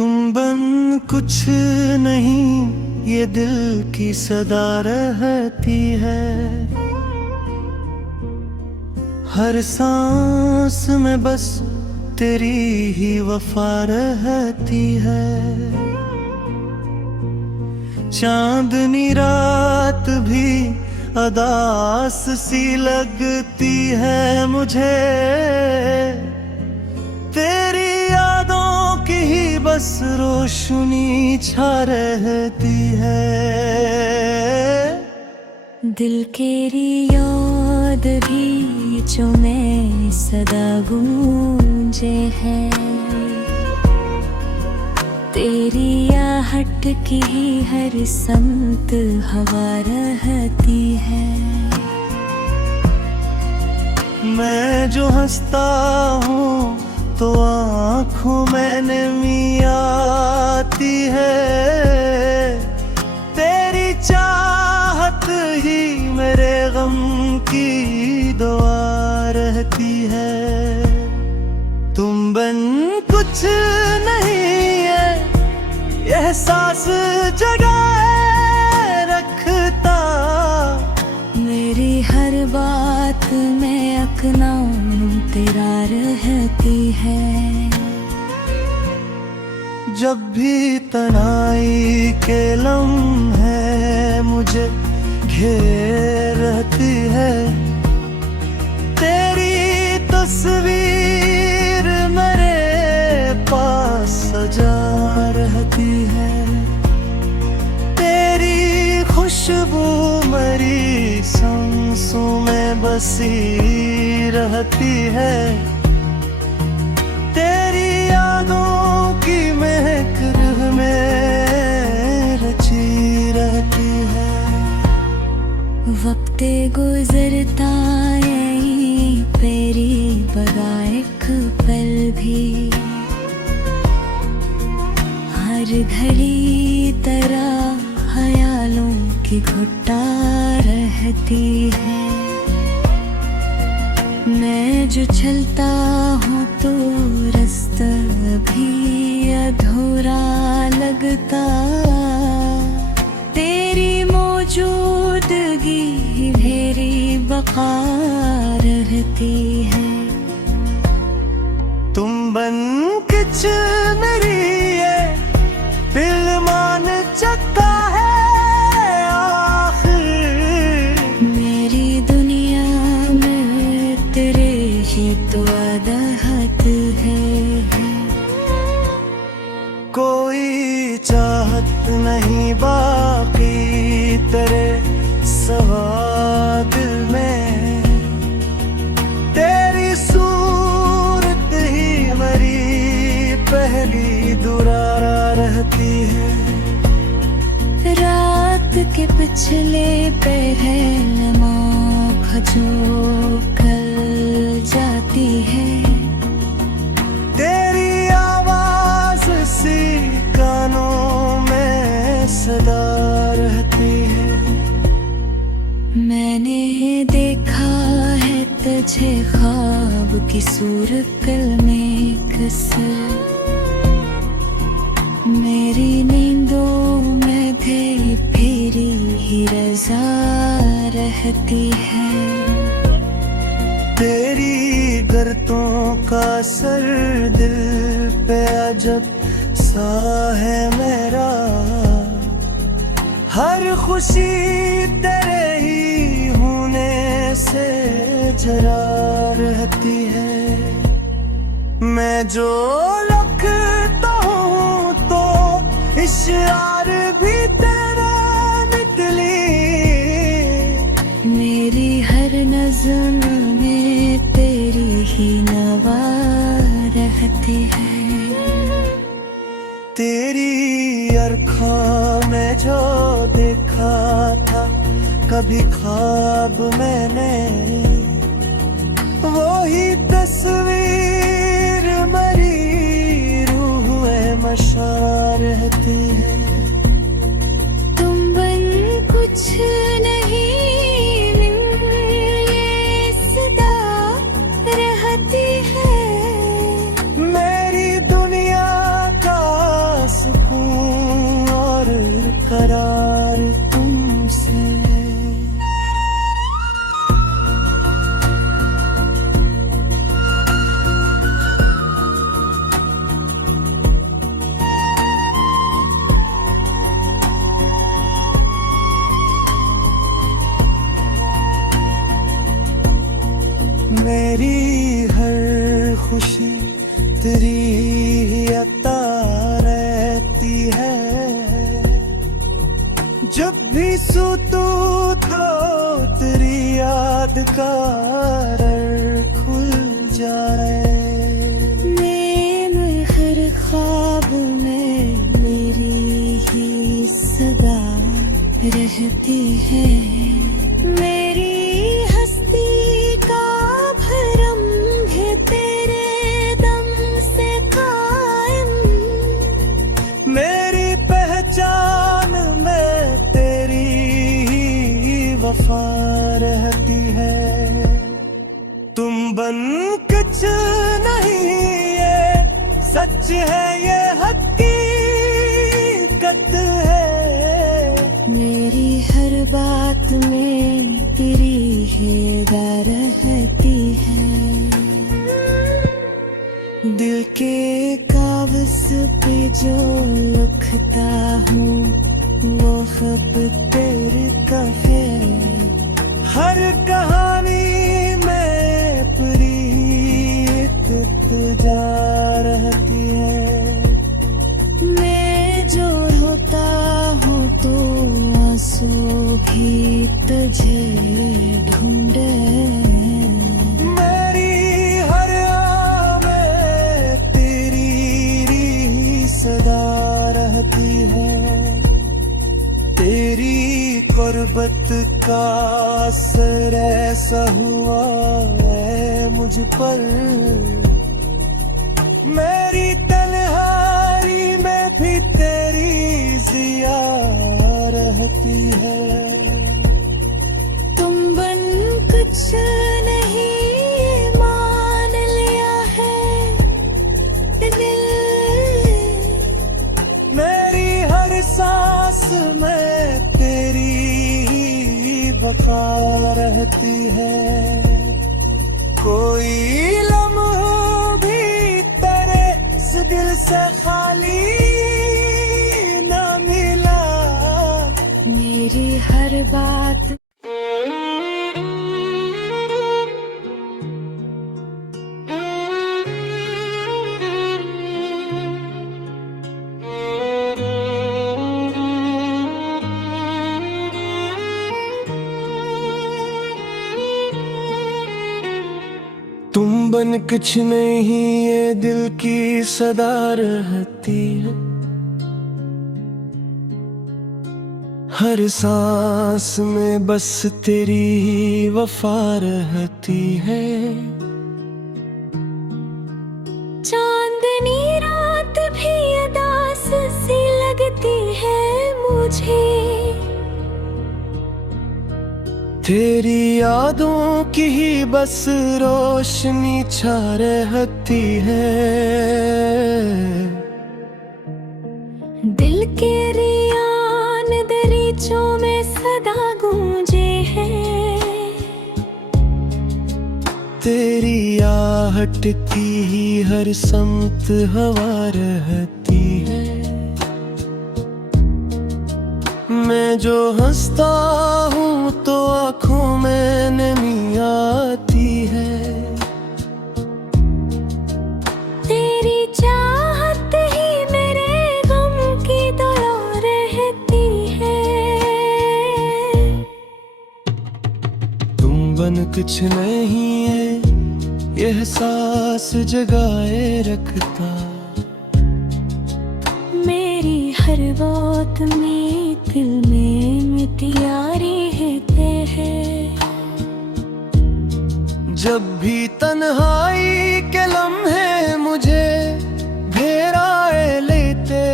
तुम बन कुछ नहीं, ये दिल की सदा रहती है। हर सांस में बस तेरी ही वफा रहती है। चांदनी रात भी अदास सी लगती है मुझे। तेरी यादों की ही बस रोशनी छा रहती है। दिल केरी याद भी जो मैं सदा गूंजे है। तेरी आहट की ही हर समत हवा रहती है। मैं जो हंसता हूँ तो आँखों में नमी आती है। तेरी चाहत ही मेरे गम की दुआ रहती है। तुम बन कुछ नहीं है, यह सांस जगाए रखता। मेरी हर बात में अपना तेरा रहती है। जब भी तन्हाई के लम्हे मुझे घेर रहती है। तेरी तस्वीर मेरे पास सजा रहती है। तेरी खुशबू मेरी सांसों में बसी रहती है। तेरी यादों की महक रूह में रची रहती है। वक्त गुजरता यहीं तेरी बगा एक पल भी। हर घड़ी तरह ख्यालों की घुट्टा रहती है। मैं जो चलता हूँ तो रास्ता भी अधूरा लगता। तेरी मौजूदगी मेरी बका रहती है। तुम बन कुछ मेरी ये दिल मान सकता है। आखिर मेरी दुनिया में तेरे ही तो आदत है। कोई चाहत नहीं बाकी तेरे सिवा दिल में। तेरी सूरत ही मेरी पहली दुरारा रहती है। रात के पिछले पहर आँख जो कल जाती है। तेरी आवाज सी कानों में सदा रहती है। मैंने देखा है तुझे ख्वाब की सूरत में कसर। मेरी नींदों में तेरी फेरी ही रज़ा रहती है। तेरी गर्तों का सर दिल पे अजब सा है मेरा। हर खुशी तेरे ही होने से जरा रहती है। मैं जो लिखता हूँ तो इशार भी तेरा निकली। मेरी हर नज़्म में तेरी ही नवा रहती है। तेरी अरखा में जो देखा था कभी ख्वाब मैंने, वो ही तस्वीर मेरी रूह में मशा रहती है। तुम बन कुछ नहीं, ये सदा रहती है। मेरी दुनिया का मेरी हर खुशी तेरी ही अता रहती है। जब भी सूतू तो तेरी याद का रर खुल जाए। मैं हर ख्वाब में मेरी ही सदा रहती है। मेरी हस्ती का भरम है तेरे दम से कायम। मेरी पहचान में तेरी ही वफा रहती है। तुम बन कुछ नहीं ये सच है, ये हकीकत है। मेरी हर बात में तेरी ही अदा रहती है। दिल के कागज पे जो लिखता हूँ वो खत तेरे का है। हर कहानी में प्रीत जा रहती है। मैं जो रोता हूँ तो आंसू भी तुझे ढूंढे। मेरी हर आह में तेरी सदा रहती है। तेरी कुर्बत का असर ऐसा हुआ है मुझ पर। मेरी तन्हाई में भी तेरी जिया रहती है। तुम बन कुछ नहीं मान लिया है दिल। मेरी हर सांस में तेरी बका रहती है। कोई लम्हा भी तेरे इस दिल से खाली ना मिला। मेरी हर बात तुम बन कुछ नहीं ये दिल की सदा रहती है। हर सांस में बस तेरी ही वफा रहती है। चांदनी रात भी उदास सी लगती है मुझे। तेरी यादों की ही बस रोशनी छा रहती है। दिल के रियान दरीचों में सदा गूंजे हैं। तेरी आहट की ही हर समत हवा रहती है। मैं जो हंसता हूँ तो आँखों में नमी आती है। तेरी चाहत ही मेरे गम की दवा रहती है। तुम बन कुछ नहीं है ये एहसास जगाए रखता। मेरी हर बात में दिल में मितियारी रहते हैं। जब भी तन्हाई के लम्हे मुझे घेराए लेते।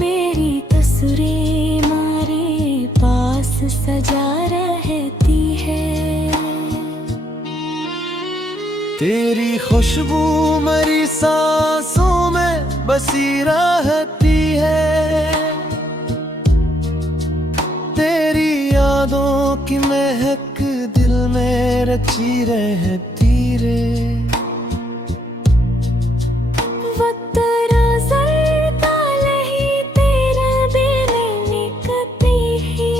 मेरी तस्वीरें हमारे पास सजा रहती है। तेरी खुशबू मेरी सांसों में बसी रहती है। तेरी यादों की महक दिल में रची रहती रे। वक्त रोज़र काले ही तेरे बिन निकलती ही।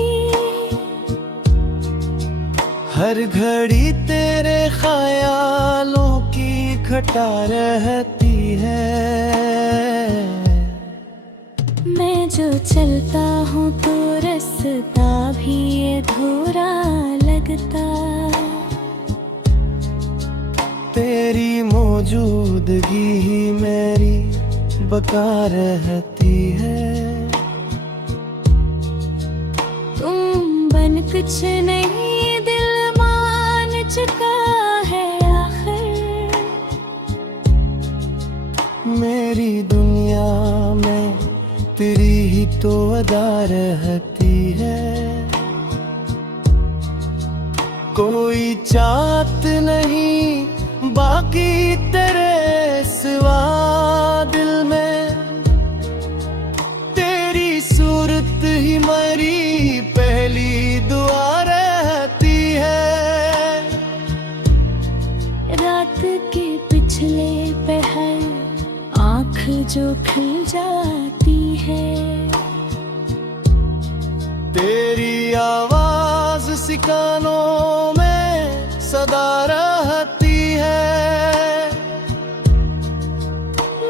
हर घड़ी तेरे ख्यालों की घटा रहती है। मैं जो चलता हूँ तो रास्ता भी अधूरा लगता। तेरी मौजूदगी ही मेरी बका रहती है। तुम बन कुछ नहीं दिल मान चुका है आखिर। मेरी दुनिया में तेरी ही तो अदा रहती है। कोई चाहत नहीं बाकी तेरे सिवा दिल में। तेरी सूरत ही मेरी पहली दुआ रहती है। रात के पिछले पहर आँख जो खिल जाती है। तेरी आवाज सिकानों में सदा रहती है।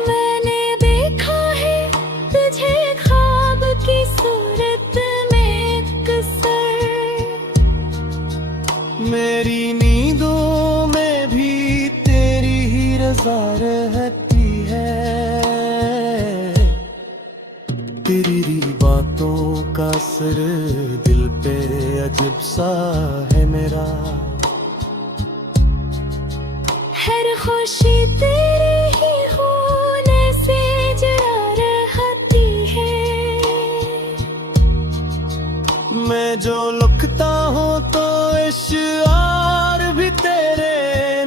मैंने देखा है तुझे ख्वाब की सूरत में अक्सर। मेरी नींदों में भी तेरी ही रज़ा रहती है। तेरी बातों का असर दिल पे अजब सा है मेरा। हर खुशी तेरे ही होने से जरा रहती है। मैं जो लिखता हूँ तो इश्आर भी तेरे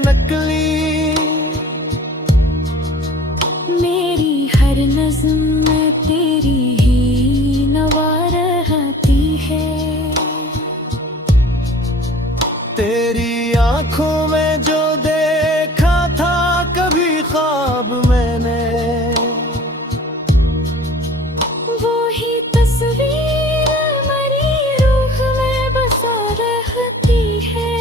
नकली। मेरी हर नज़्म में तेरी ही नवा रहती है। तेरी आंखों में जो देखा था कभी ख्वाब मैंने, वो ही तस्वीर मेरी रूह में बसा रहती है।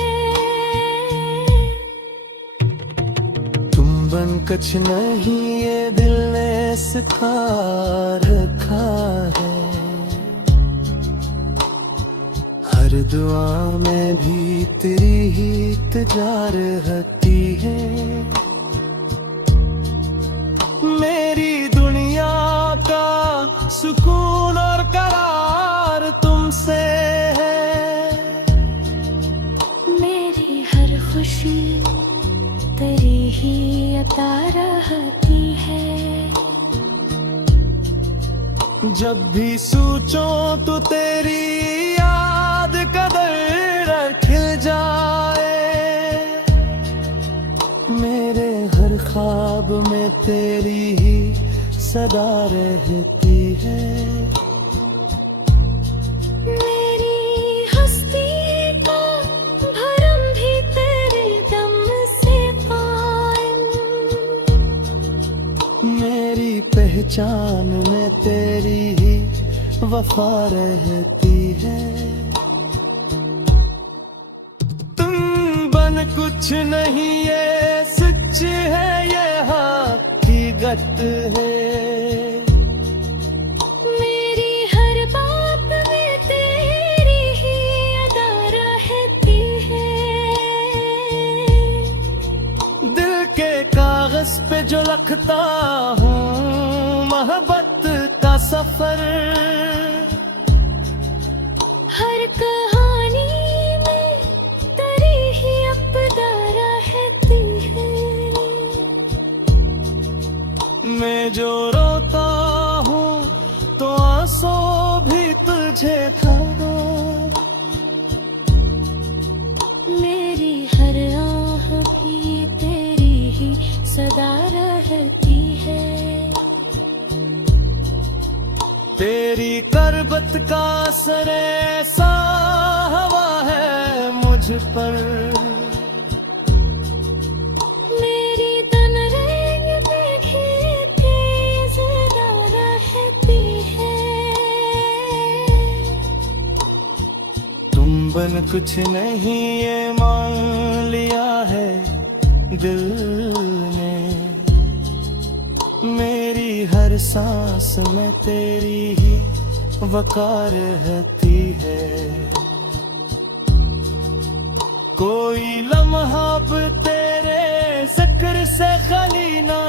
तुम बन कुछ नहीं ये दिल ने सिखा रखा है। हर दुआ में भी तेरी ही इल्तिजा रहती है। मेरी दुनिया का सुकून और करार तुमसे है। मेरी हर खुशी तेरी ही अता रहती है। जब भी सोचो तो तेरी याद कदर खिल जाए। मेरे हर ख्वाब में तेरी ही सदा रहती है। मेरी हस्ती का भरम भी तेरे दम से कायम। मेरी पहचान में तेरी ही वफा रहती है। तुम बन कुछ नहीं ये सच है, ये हकीकत है। मेरी हर बात में तेरी ही अदा रहती है। दिल के कागज पे जो लिखता हूँ मोहब्बत का सफर। हर कहानी में तेरी ही अपदा रहती है। मैं जो रोता हूँ तो आंसू भी तुझे था। मेरी हर आह भी तेरी ही सदा रहती है। तेरी करबत का असर ऐसा हवा है मुझ पर। मेरी तन रंग में खींचे सदा रहती है। तुम बन कुछ नहीं ये मान लिया है दिल ने। मेरी हर सांस में तेरी ही वकार रहती है। कोई लम्हा अब तेरे जिक्र से खाली ना